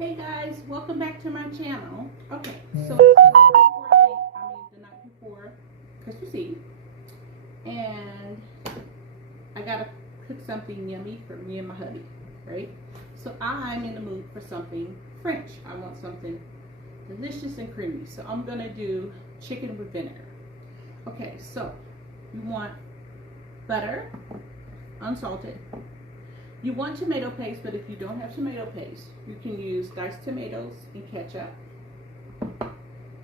Hey guys, welcome back to my channel. Okay, so the night before Christmas Eve, and I gotta cook something yummy for me and my hubby, right? So I'm in the mood for something French. I want something delicious and creamy. So I'm gonna do chicken with vinegar. Okay, so you want butter, unsalted. You want tomato paste, but if you don't have tomato paste, you can use diced tomatoes and ketchup.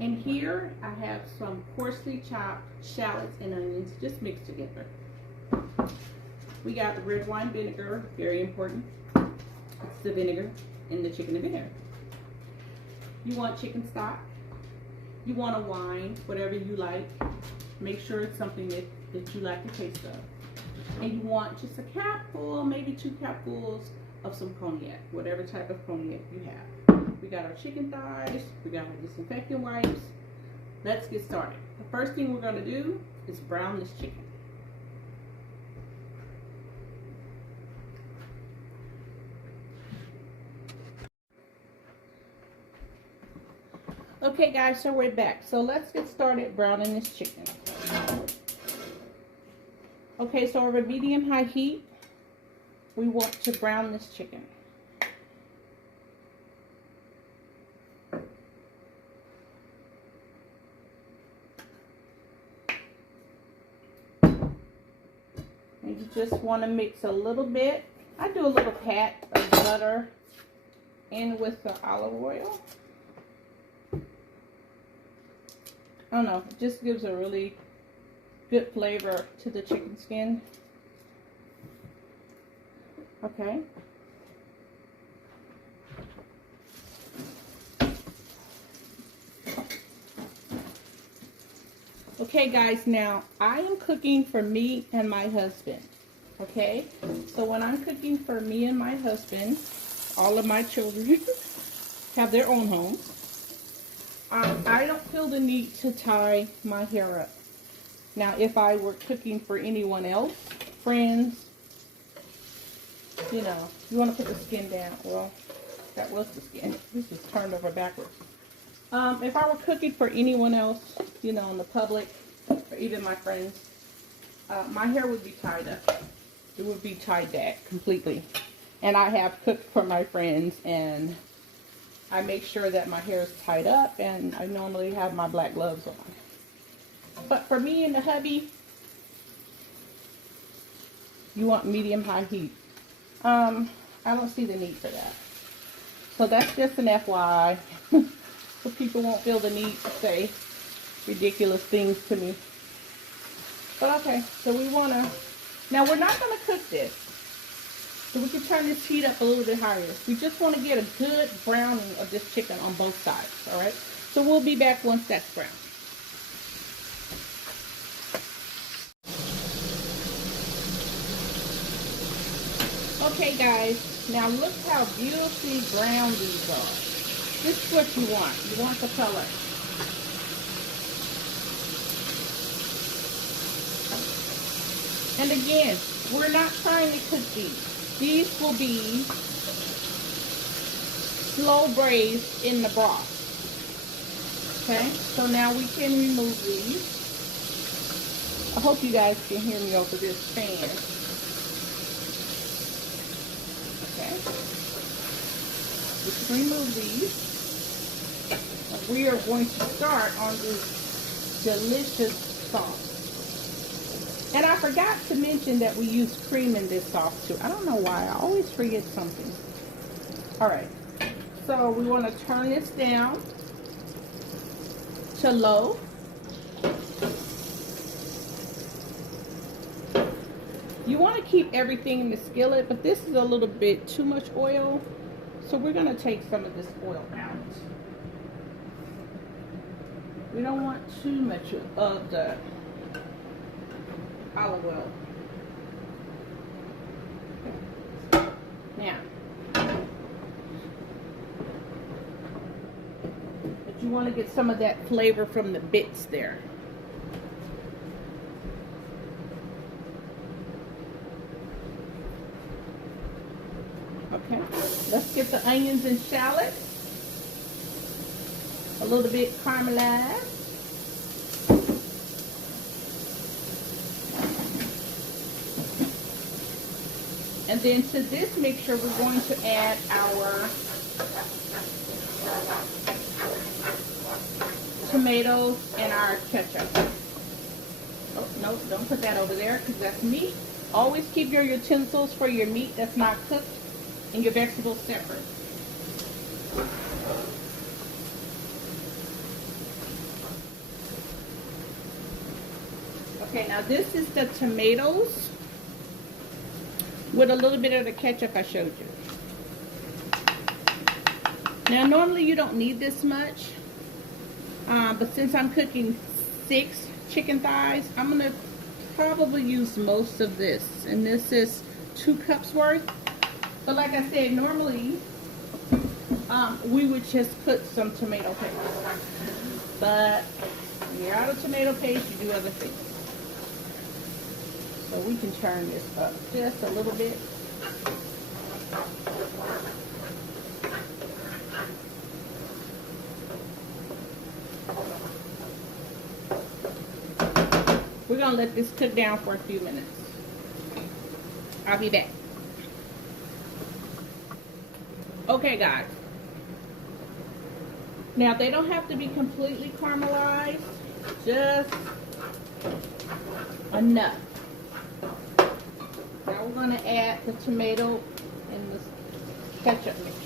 And here I have some coarsely chopped shallots and onions just mixed together. We got the red wine vinegar, very important. It's the vinegar in the chicken and vinegar. You want chicken stock. You want a wine, whatever you like. Make sure it's something that you like the taste of. And you want just a capful, maybe 2 capfuls of some cognac, whatever type of cognac you have. We got our chicken thighs, we got our disinfectant wipes. Let's get started. The first thing we're going to do is brown this chicken. Okay guys, so we're back. So let's get started browning this chicken. Okay, so over medium-high heat, we want to brown this chicken. And you just want to mix a little bit. I do a little pat of butter in with the olive oil. I don't know, it just gives a really good flavor to the chicken skin. Okay. Okay guys, now I am cooking for me and my husband. Okay, so when I'm cooking for me and my husband, all of my children have their own homes. I don't feel the need to tie my hair up. Now, if I were cooking for anyone else, friends, you know, you want to put the skin down. Well, that was the skin. This is turned over backwards. If I were cooking for anyone else, you know, in the public, or even my friends, my hair would be tied up. It would be tied back completely. And I have cooked for my friends, and I make sure that my hair is tied up, and I normally have my black gloves on. But for me and the hubby, you want medium-high heat. I don't see the need for that. So that's just an FYI. So people won't feel the need to say ridiculous things to me. But okay, so we want to... Now we're not going to cook this. So we can turn this heat up a little bit higher. We just want to get a good browning of this chicken on both sides, alright? So we'll be back once that's brown. Okay guys, now look how beautifully brown these are. This is what you want. You want the color. And again, we're not trying to cook these. These will be slow braised in the broth. Okay, so now we can remove these. I hope you guys can hear me over this fan. Just remove these. We are going to start on this delicious sauce. And I forgot to mention that we use cream in this sauce too. I don't know why. I always forget something. Alright. So we want to turn this down to low. You want to keep everything in the skillet, but this is a little bit too much oil. So we're going to take some of this oil out. We don't want too much of the olive oil. Now, but you want to get some of that flavor from the bits there. Okay. Let's get the onions and shallots a little bit caramelized. And then to this mixture, we're going to add our tomatoes and our ketchup. Oh, no, don't put that over there because that's meat. Always keep your utensils for your meat that's not cooked and your vegetables separate. Okay, now this is the tomatoes with a little bit of the ketchup I showed you. Now normally you don't need this much, but since I'm cooking 6 chicken thighs, I'm going to probably use most of this. And this is 2 cups worth. But like I said, normally we would just put some tomato paste. But when you're out of tomato paste, you do other things. So we can turn this up just a little bit. We're going to let this cook down for a few minutes. I'll be back. Okay, guys. Now, they don't have to be completely caramelized. Just enough. Now, we're going to add the tomato and the ketchup mixture.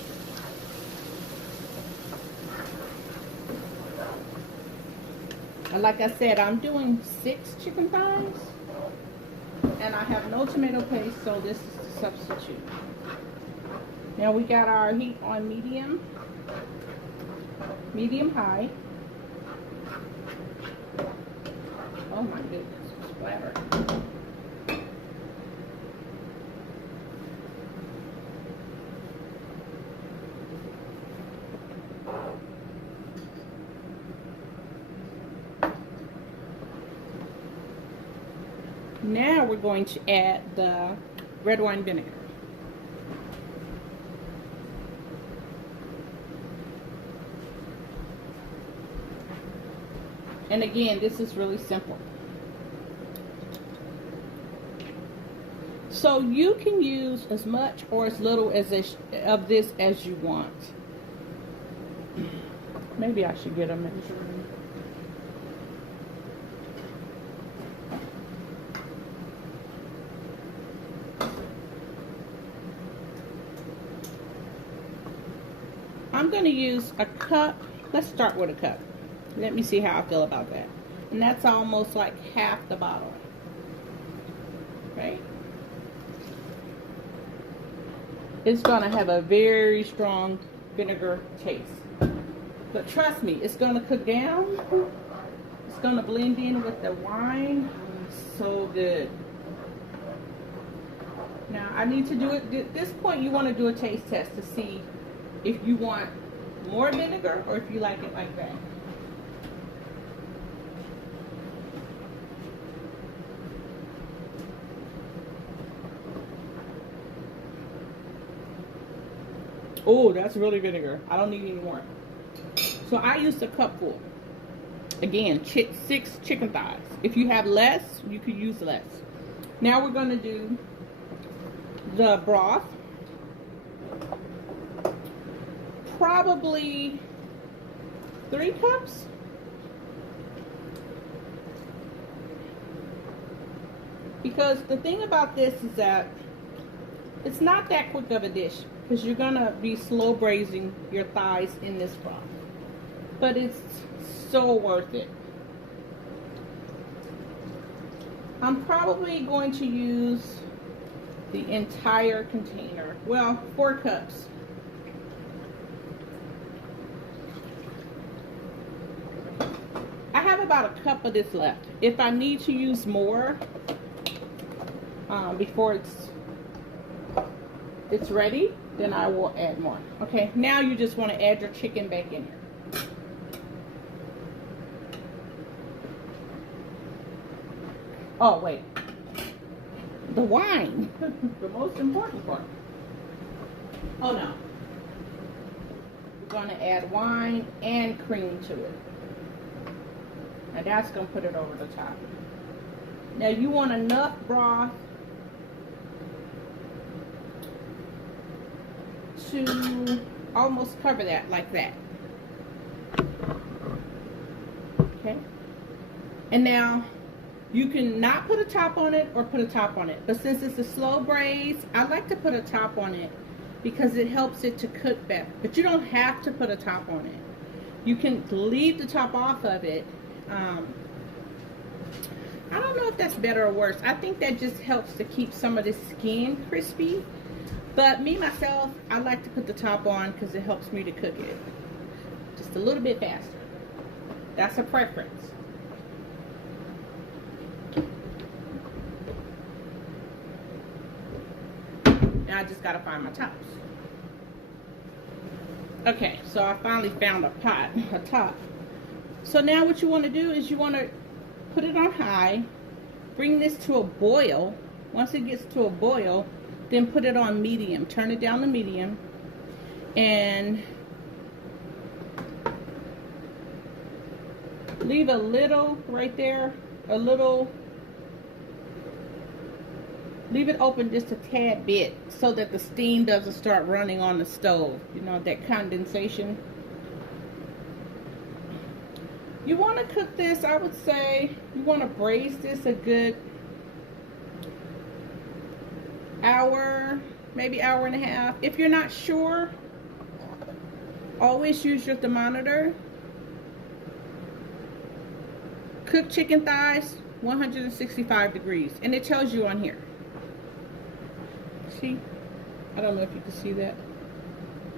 And like I said, I'm doing 6 chicken thighs, and I have no tomato paste, so this is the substitute. Now we got our heat on medium high. Oh my goodness, it's splattering. Now we're going to add the red wine vinegar. And again, this is really simple. So you can use as much or as little of this as you want. Maybe I should get a measuring. I'm going to use a cup. Let's start with a cup. Let me see how I feel about that. And that's almost like half the bottle. Right? It's going to have a very strong vinegar taste. But trust me, it's going to cook down. It's going to blend in with the wine. So good. Now, I need to do it. At this point, you want to do a taste test to see if you want more vinegar or if you like it like that. Oh, that's really vinegar. I don't need any more. So I used a cupful. Again, 6 chicken thighs. If you have less, you could use less. Now we're going to do the broth. Probably 3 cups. Because the thing about this is that it's not that quick of a dish, because you're going to be slow braising your thighs in this broth. But it's so worth it. I'm probably going to use the entire container. Well, 4 cups. I have about a cup of this left. If I need to use more before it's ready, then I will add more. Okay, now you just want to add your chicken back in here. Oh, wait. The wine. The most important part. Oh, no. going to add wine and cream to it. And that's going to put it over the top. Now you want enough broth to almost cover that, like that. Okay. And now you can not put a top on it or put a top on it. But since it's a slow braise, I like to put a top on it because it helps it to cook better. But you don't have to put a top on it. You can leave the top off of it. I don't know if that's better or worse. I think that just helps to keep some of the skin crispy. But me, myself, I like to put the top on because it helps me to cook it just a little bit faster. That's a preference. Now I just got to find my tops. Okay, so I finally found a top. So now what you want to do is you want to put it on high, bring this to a boil. Once it gets to a boil, then put it on medium. Turn it down to medium and leave a little right there, leave it open just a tad bit so that the steam doesn't start running on the stove. You know, that condensation. You want to cook this, I would say, you want to braise this a good hour, maybe hour and a half. If you're not sure, always use your thermometer. Cook chicken thighs 165 degrees, and it tells you on here. See? I don't know if you can see that.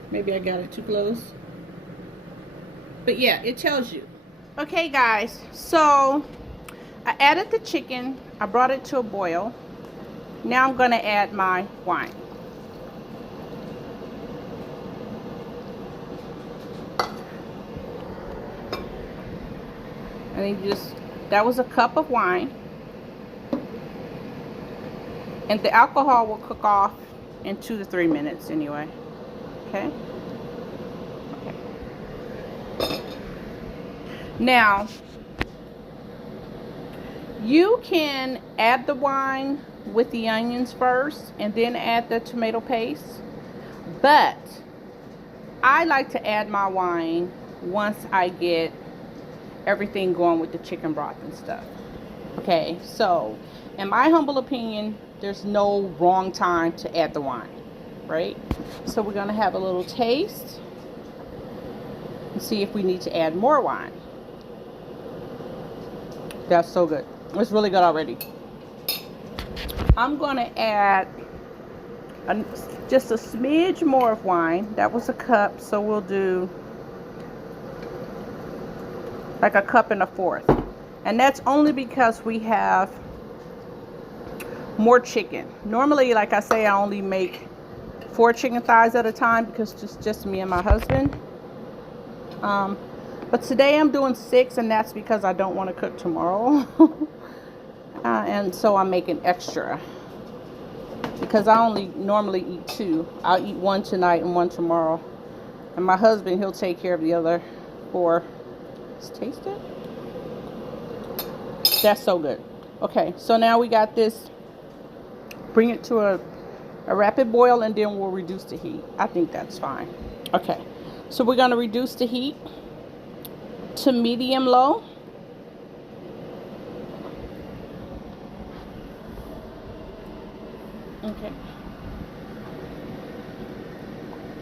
Maybe I got it too close. But yeah, it tells you. Okay guys, so I added the chicken. I brought it to a boil. Now I'm going to add my wine. And that was a cup of wine. And the alcohol will cook off in 2 to 3 minutes anyway. Okay? Okay. Now, you can add the wine with the onions first and then add the tomato paste. But I like to add my wine once I get everything going with the chicken broth and stuff. Okay, so in my humble opinion, there's no wrong time to add the wine, right? So we're going to have a little taste and see if we need to add more wine. That's so good. It's really good already. I'm going to add just a smidge more of wine. That was a cup, so we'll do like 1.25 cups. And that's only because we have more chicken. Normally, like I say, I only make 4 chicken thighs at a time because it's just me and my husband. But today I'm doing 6, and that's because I don't want to cook tomorrow. And so I'm making extra because I only normally eat 2. I'll eat 1 tonight and 1 tomorrow. And my husband, he'll take care of the other 4. Let's taste it. That's so good. Okay, so now we got this. Bring it to a rapid boil, and then we'll reduce the heat. I think that's fine. Okay, so we're going to reduce the heat to medium low. Okay,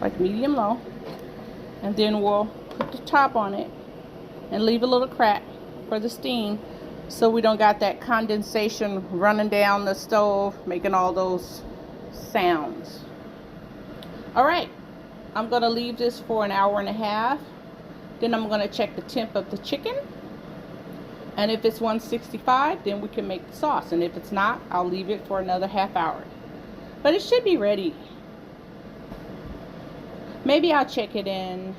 like medium low, and then we'll put the top on it and leave a little crack for the steam so we don't got that condensation running down the stove making all those sounds. All right, I'm gonna leave this for 1.5 hours. Then I'm gonna check the temp of the chicken, and if it's 165, then we can make the sauce, and if it's not, I'll leave it for another ½ hour. But it should be ready. Maybe I'll check it in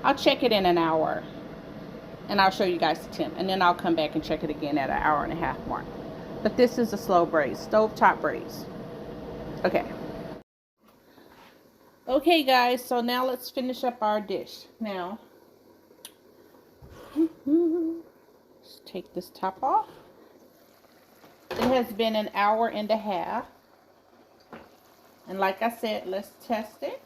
1 hour, and I'll show you guys the temp, and then I'll come back and check it again at 1.5 hour mark. But this is a slow braise, stovetop braise. Okay. Okay guys, so now let's finish up our dish. Now, let's take this top off. It has been an hour and a half. And like I said, let's test it.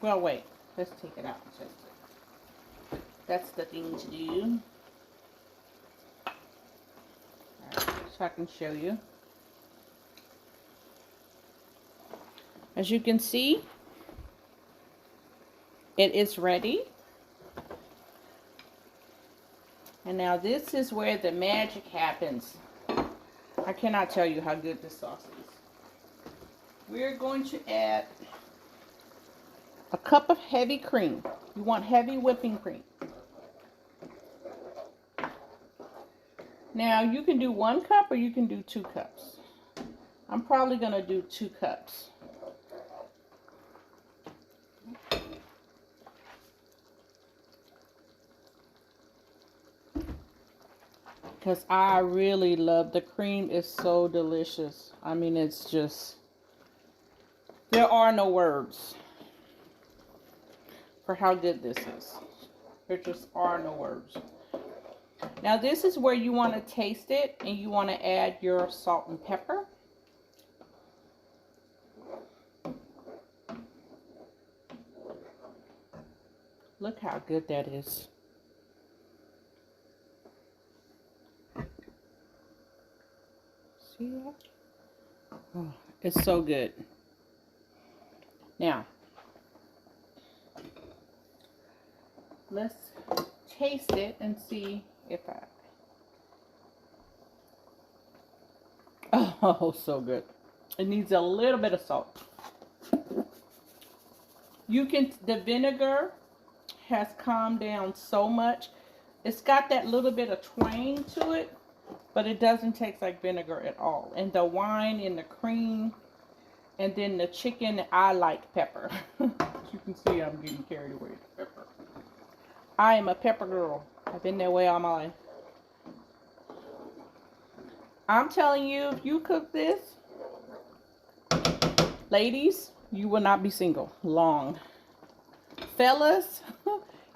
Well, wait. Let's take it out and test it. That's the thing to do. Alright, so I can show you. As you can see, it is ready. And now this is where the magic happens. I cannot tell you how good this sauce is. We're going to add a cup of heavy cream. You want heavy whipping cream. Now you can do 1 cup or you can do 2 cups. I'm probably going to do 2 cups. Because I really love the cream. Is so delicious. I mean, it's just, there are no words for how good this is. There just are no words. Now this is where you want to taste it and you want to add your salt and pepper. Look how good that is. See that? Oh, it's so good. Now, let's taste it and see if oh, so good. It needs a little bit of salt. The vinegar has calmed down so much. It's got that little bit of twang to it, but it doesn't taste like vinegar at all. And the wine and the cream, and then the chicken, I like pepper. As you can see, I'm getting carried away with pepper. I am a pepper girl. I've been that way all my life. I'm telling you, if you cook this, ladies, you will not be single long. Fellas,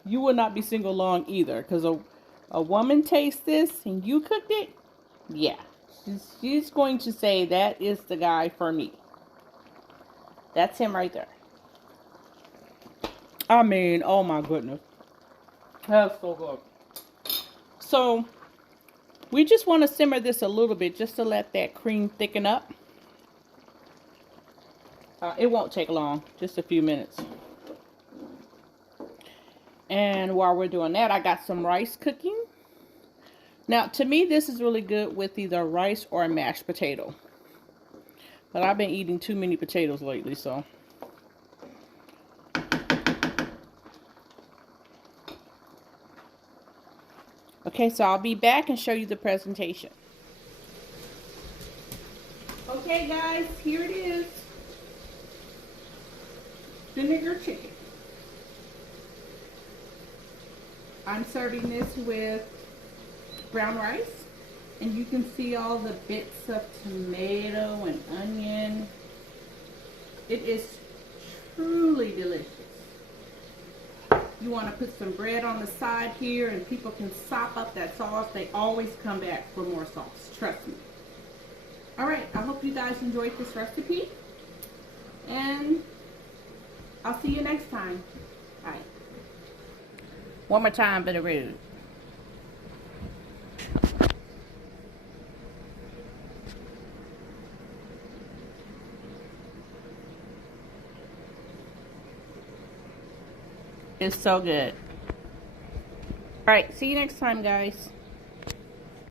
you will not be single long either. Because a woman tastes this and you cooked it, yeah. She's going to say, that is the guy for me. That's him right there. I mean, oh my goodness. That's so good. So, we just want to simmer this a little bit just to let that cream thicken up. It won't take long, just a few minutes. And while we're doing that, I got some rice cooking. Now, to me, this is really good with either rice or mashed potato. But I've been eating too many potatoes lately, so. Okay, so I'll be back and show you the presentation. Okay, guys, here it is. Vinegar chicken. I'm serving this with brown rice, and you can see all the bits of tomato and onion. It is truly delicious. You want to put some bread on the side here, and people can sop up that sauce. They always come back for more sauce, trust me. Alright, I hope you guys enjoyed this recipe, and I'll see you next time. Bye. One more time for the road. It's so good. Alright, see you next time, guys.